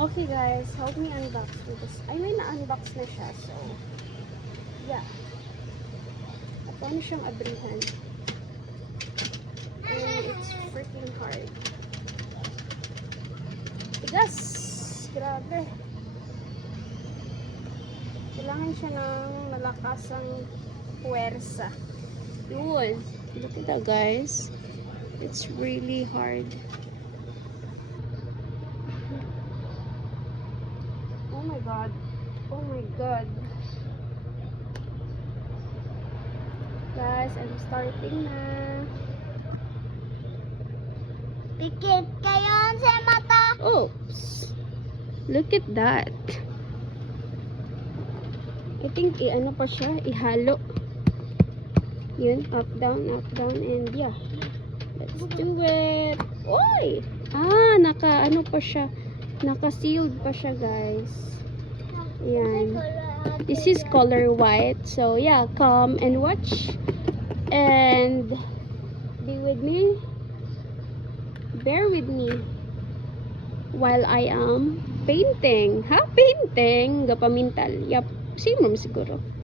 Okay guys, help me unbox this. I mean, na-unbox na siya. So, yeah. Paano siyang abrihan? And it's freaking hard. Tigas! Grabe. Kailangan siya ng malakasang puwersa. Yun. Look at that, guys. It's really hard. Oh my god. Oh my god. Guys, I'm starting na. Pikit kayo sa mata. Oops. Look at that. I think ano pa siya, ihalo. Yun, up, down, and yeah. Let's do it. Oy! Ano pa siya. Naka-sealed pa siya, guys. Ayan. This is color white. So, yeah, come and watch. And be with me. Bear with me. While I am painting. Ha? Painting? Gapamintal. Yup. Same room siguro.